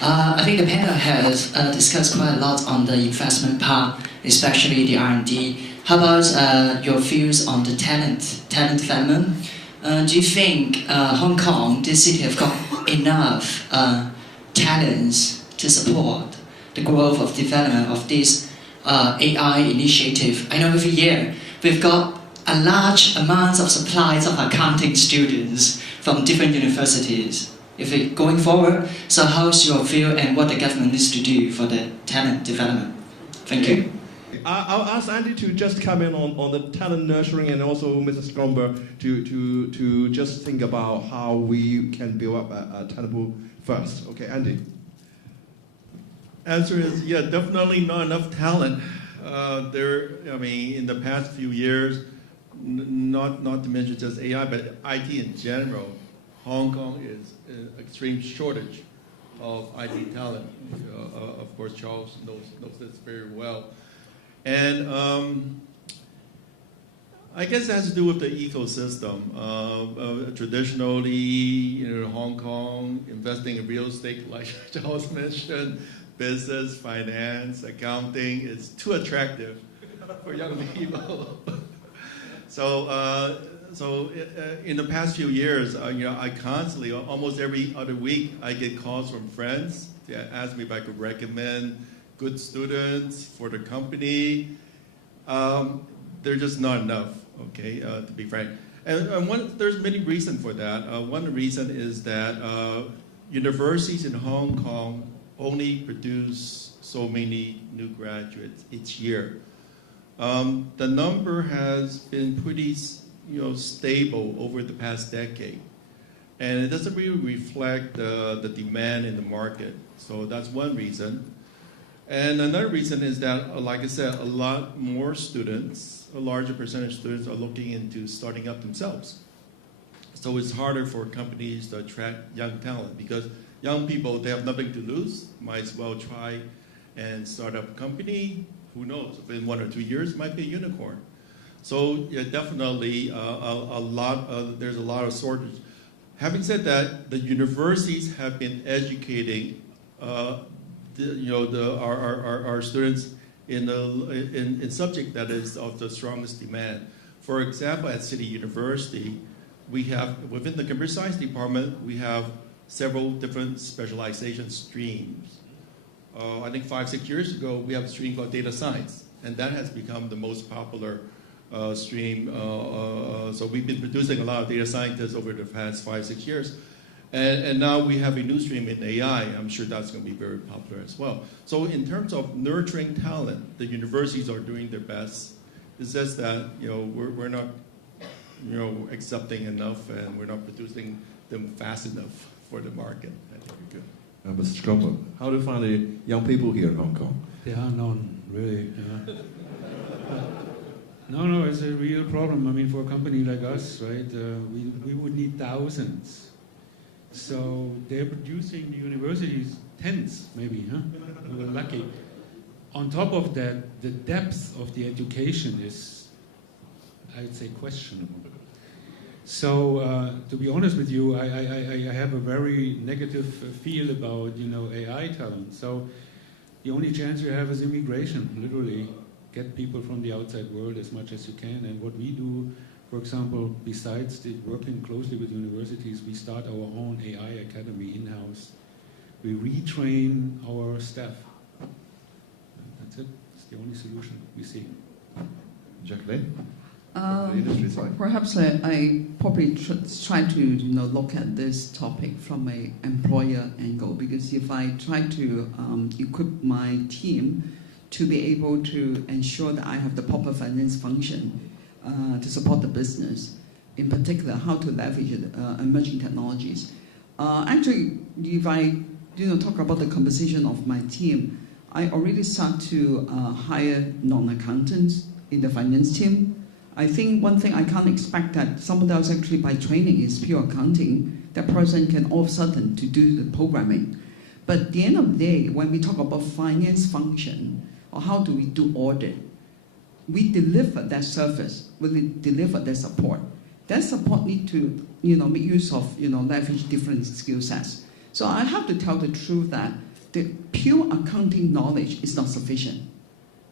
I think the panel has discussed quite a lot on the investment part, especially the R&D. How about your views on the talent development? Do you think Hong Kong, this city, have got enough talents to support the growth of development of this AI initiative? I know every year we've got a large amount of supplies of accounting students from different universities. If it going forward, so how's your view and what the government needs to do for the talent development? Thank you. I'll ask Andy to just comment on the talent nurturing, and also Mrs. Schoneburg to just think about how we can build up a talent pool first. Okay, Andy. Answer is, yeah, definitely not enough talent. In the past few years, not to mention just AI, but IT in general, Hong Kong is an extreme shortage of IT talent. Of course, Charles knows this very well. And I guess it has to do with the ecosystem. Traditionally, Hong Kong, investing in real estate, like Charles mentioned, business, finance, accounting, is too attractive for young people. So in the past few years, I constantly, almost every other week, I get calls from friends to ask me if I could recommend good students for the company. They're just not enough, okay, to be frank. And there's many reasons for that. One reason is that universities in Hong Kong only produce so many new graduates each year. The number has been pretty stable over the past decade. And it doesn't really reflect the demand in the market. So that's one reason. And another reason is that, like I said, a lot more students, a larger percentage of students are looking into starting up themselves. So it's harder for companies to attract young talent because young people, they have nothing to lose, might as well try and start up a company. Who knows, in 1 or 2 years, it might be a unicorn. So yeah, definitely there's a lot of shortage. Having said that, the universities have been educating our students in subject that is of the strongest demand. For example, at City University, we have, within the computer science department, we have several different specialization streams. I think 5-6 years ago, we have a stream called data science, and that has become the most popular stream. So we've been producing a lot of data scientists over the past 5-6 years. And now we have a new stream in AI. I'm sure that's going to be very popular as well. So in terms of nurturing talent, the universities are doing their best. It's just that we're not accepting enough, and we're not producing them fast enough for the market. I think we're good. Mr. Schoneburg, how do you find the young people here in Hong Kong? There are none, really. No, it's a real problem. I mean, for a company like us, right, we would need thousands. So they're producing the universities tens, maybe, huh? We're lucky. On top of that, the depth of the education is, I'd say, questionable. So to be honest with you, I have a very negative feel about AI talent. So the only chance you have is immigration, literally. Get people from the outside world as much as you can. And what we do, for example, besides working closely with universities, we start our own AI academy in-house. We retrain our staff. That's it. It's the only solution we see. Jacqueline? The industry side. Perhaps I probably try to look at this topic from an employer angle, because if I try to equip my team to be able to ensure that I have the proper finance function to support the business, in particular how to leverage emerging technologies. Actually, if I talk about the composition of my team, I already start to hire non-accountants in the finance team. I think one thing I can't expect that someone else actually by training is pure accounting, that person can all of a sudden to do the programming. But at the end of the day, when we talk about finance function, or how do we do audit, we deliver that service, we deliver that support. That support need to make use of leverage different skill sets. So I have to tell the truth that the pure accounting knowledge is not sufficient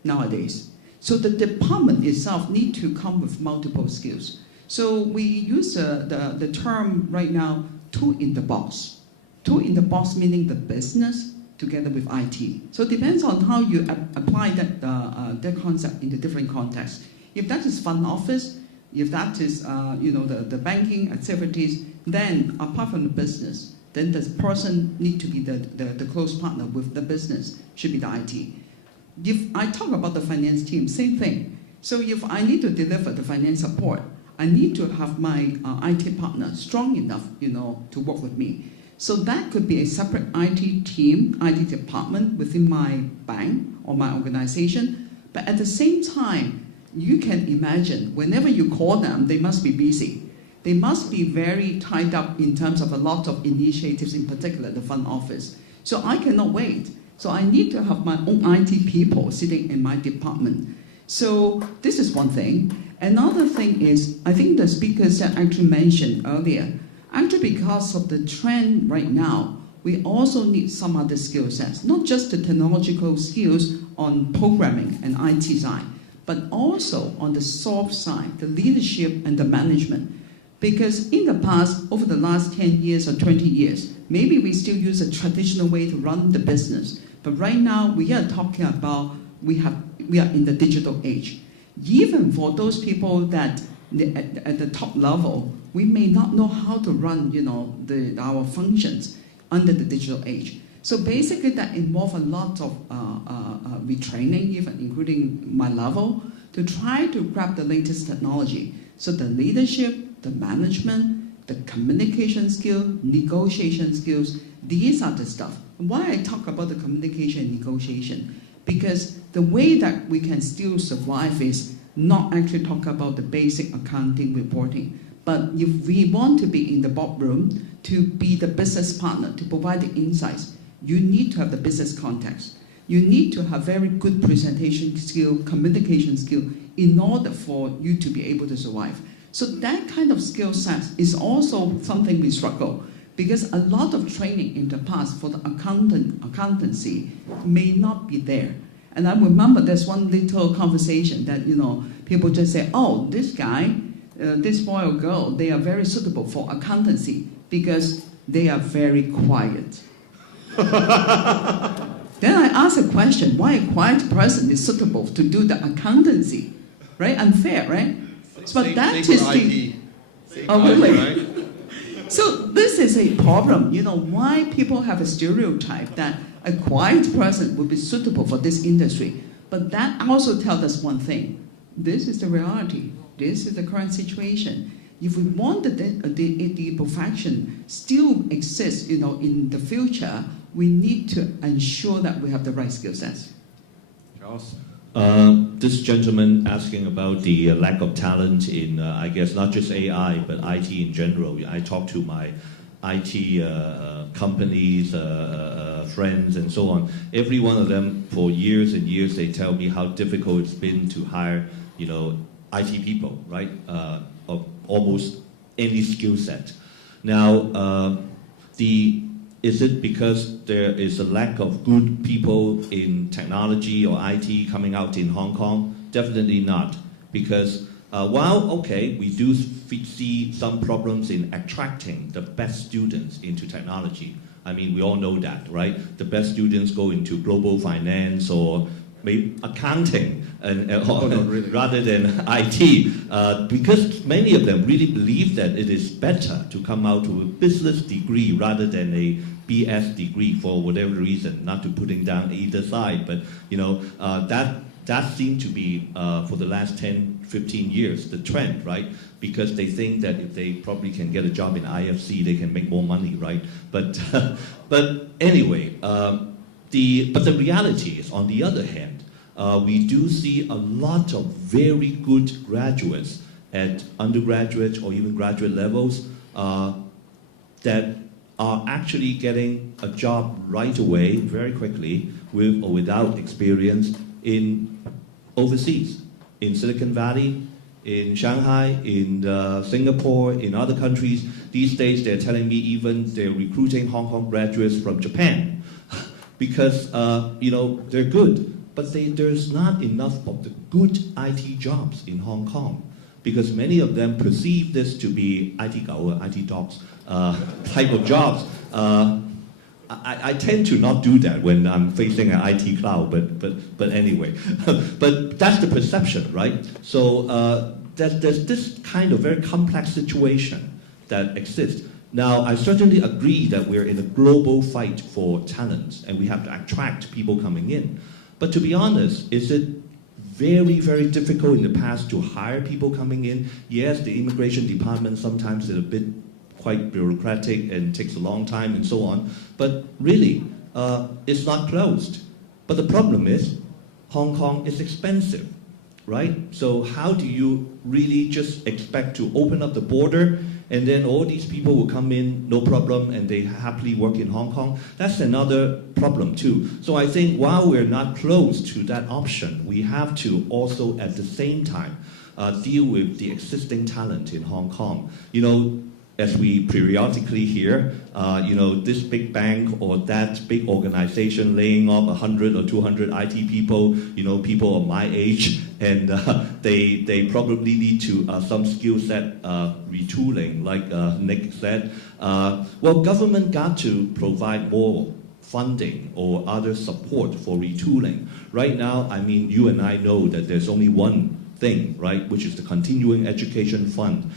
nowadays. So the department itself need to come with multiple skills. So we use the term right now, two in the box. Two in the box meaning the business together with IT. So it depends on how you apply that concept in the different contexts. If that is front office, if that is the banking activities, then apart from the business, then the person need to be the close partner with the business, should be the IT. If I talk about the finance team, same thing. So if I need to deliver the finance support, I need to have my IT partner strong enough, to work with me. So that could be a separate IT team, IT department within my bank or my organization. But at the same time, you can imagine whenever you call them, they must be busy. They must be very tied up in terms of a lot of initiatives, in particular the front office. So I cannot wait. So I need to have my own IT people sitting in my department. So this is one thing. Another thing is, I think the speakers that actually mentioned earlier, actually because of the trend right now, we also need some other skill sets, not just the technological skills on programming and IT side, but also on the soft side, the leadership and the management. Because in the past, over the last 10 years or 20 years, maybe we still use a traditional way to run the business. But right now, we are talking about, we are in the digital age. Even for those people that at the top level, we may not know how to run, our functions under the digital age. So basically, that involves a lot of retraining, even including my level, to try to grab the latest technology. So the leadership, the management, the communication skill, negotiation skills, these are the stuff. Why I talk about the communication and negotiation? Because the way that we can still survive is not actually talk about the basic accounting reporting, but if we want to be in the boardroom, to be the business partner, to provide the insights, you need to have the business context. You need to have very good presentation skill, communication skill, in order for you to be able to survive. So that kind of skill set is also something we struggle, because a lot of training in the past for the accountancy may not be there. And I remember there's one little conversation that, people just say, oh, this guy, this boy or girl, they are very suitable for accountancy because they are very quiet. Then I ask a question, why a quiet person is suitable to do the accountancy? Right? Unfair, right? But that is the... Oh, really? Right? So this is a problem, why people have a stereotype that a quiet person would be suitable for this industry. But that also tells us one thing. This is the reality. This is the current situation. If we want the profession still exists, in the future, we need to ensure that we have the right skill sets. Charles? This gentleman asking about the lack of talent in, I guess, not just AI, but IT in general. I talk to my IT companies, friends, and so on. Every one of them, for years and years, they tell me how difficult it's been to hire, IT people, right? Of almost any skill set. Now, is it because there is a lack of good people in technology or IT coming out in Hong Kong? Definitely not. Because we do see some problems in attracting the best students into technology. I mean, we all know that, right? The best students go into global finance or maybe accounting rather than IT, because many of them really believe that it is better to come out with a business degree rather than a BS degree for whatever reason, not to putting down either side, but that seemed to be for the last 10, 15 years, the trend, right? Because they think that if they probably can get a job in IFC, they can make more money, right? But anyway, but the reality is, on the other hand, we do see a lot of very good graduates at undergraduate or even graduate levels that are actually getting a job right away, very quickly, with or without experience in overseas, in Silicon Valley, in Shanghai, in Singapore, in other countries. These days, they're telling me even they're recruiting Hong Kong graduates from Japan. because they're good, but there's not enough of the good IT jobs in Hong Kong, because many of them perceive this to be IT gao, IT dogs type of jobs. I tend to not do that when I'm facing an IT cloud, but anyway. But that's the perception, right? So there's this kind of very complex situation that exists. Now, I certainly agree that we're in a global fight for talent, and we have to attract people coming in. But to be honest, is it very, very difficult in the past to hire people coming in? Yes, the immigration department sometimes is a bit quite bureaucratic and takes a long time and so on. But really, it's not closed. But the problem is, Hong Kong is expensive, right? So how do you really just expect to open up the border and then all these people will come in, no problem, and they happily work in Hong Kong? That's another problem too. So I think while we're not close to that option, we have to also at the same time deal with the existing talent in Hong Kong. As we periodically hear, this big bank or that big organization laying off 100 or 200 IT people, people of my age, and they probably need to some skill set retooling, like Nick said. Well, government got to provide more funding or other support for retooling. Right now, I mean, you and I know that there's only one thing, right, which is the Continuing Education Fund.